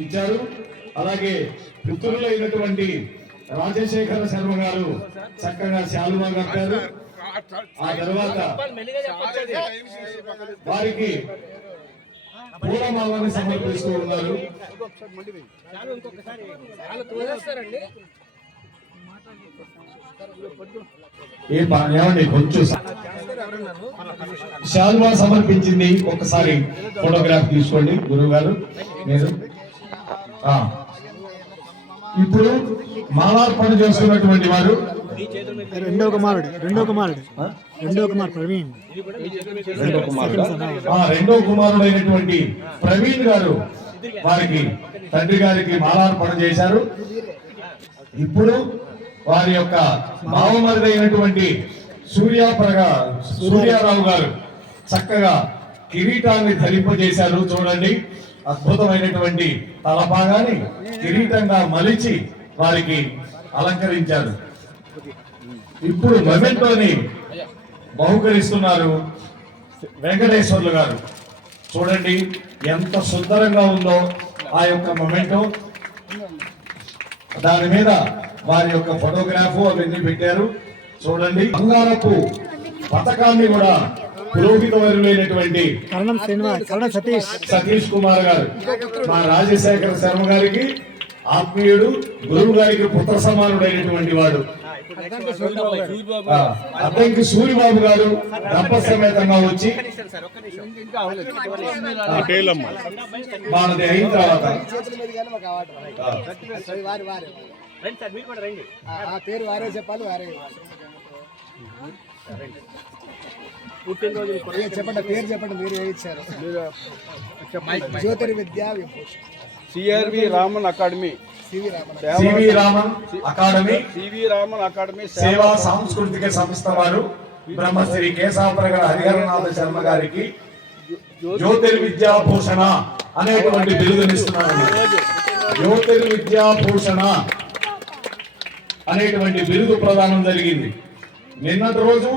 ఇచ్చారు. అలాగే పుత్రులైనటువంటి రాజశేఖర శర్మ గారు చక్కగా శాలువా కట్టారు. ఆ తర్వాత వారికి పూలమాలని సమర్పిస్తూ ఉన్నారు. ఏమండి కొంచెం శాలువా సమర్పించింది ఒకసారి ఫోటోగ్రాఫ్ తీసుకోండి గురువు గారు మీరు. ఇప్పుడు మాలార్పణ చేసుకున్నటువంటి వారు రెండో కుమారుడు ప్రవీణ్, రెండో కుమారుడైనటువంటి ప్రవీణ్ గారు వారికి తండ్రి గారికి మాలార్పణ చేశారు. ఇప్పుడు వారి యొక్క బావమరిదైనటువంటి సూర్యారావు గారు చక్కగా కిరీటాన్ని ధరింపజేశారు. చూడండి, అద్భుతమైనటువంటి తలపాగాని కిరీటంగా మలిచి వారికి అలంకరించారు. ఇప్పుడు మొమెంటోని బహుకరిస్తున్నారు వెంకటేశ్వర్లు గారు. చూడండి ఎంత సుందరంగా ఉందో ఆ యొక్క మొమెంటో. దాని మీద వారి యొక్క ఫోటోగ్రాఫ్ అవన్నీ పెట్టారు. చూడండి, బంగారపు పథకాన్ని కూడా పురోహితవరులైనటువంటి సతీష్ కుమార్ గారు మా రాజశేఖర శర్మ గారికి ఆత్మీయుడు, గురువు గారికి పుత్ర సమానుడైనటువంటి వాడు. అద్దంకి సూరిబాబు గారు దంప సమేతంగా వచ్చి మనది అయిన తర్వాత పేరు వారే చెప్పాలి, వారే చెప్పండి, పేరు చెప్పండి, మీరు ఏ ఇచ్చారు? జ్యోతిర్విద్యా సిఆర్వి రామన్ అకాడమీ, సివి రామన్ అకాడమీ సేవా సాంస్కృతిక సంస్థ వారు బ్రహ్మశ్రీ కేశాపరగడ హరిహరనాథ శర్మ గారికి జ్యోతిర్విద్యాభూషణ అనేటువంటి బిరుదునిస్తున్నారు. జ్యోతిర్విద్యాభూషణ అనేటువంటి బిరుదు ప్రదానం జరిగింది. నిన్నటి రోజు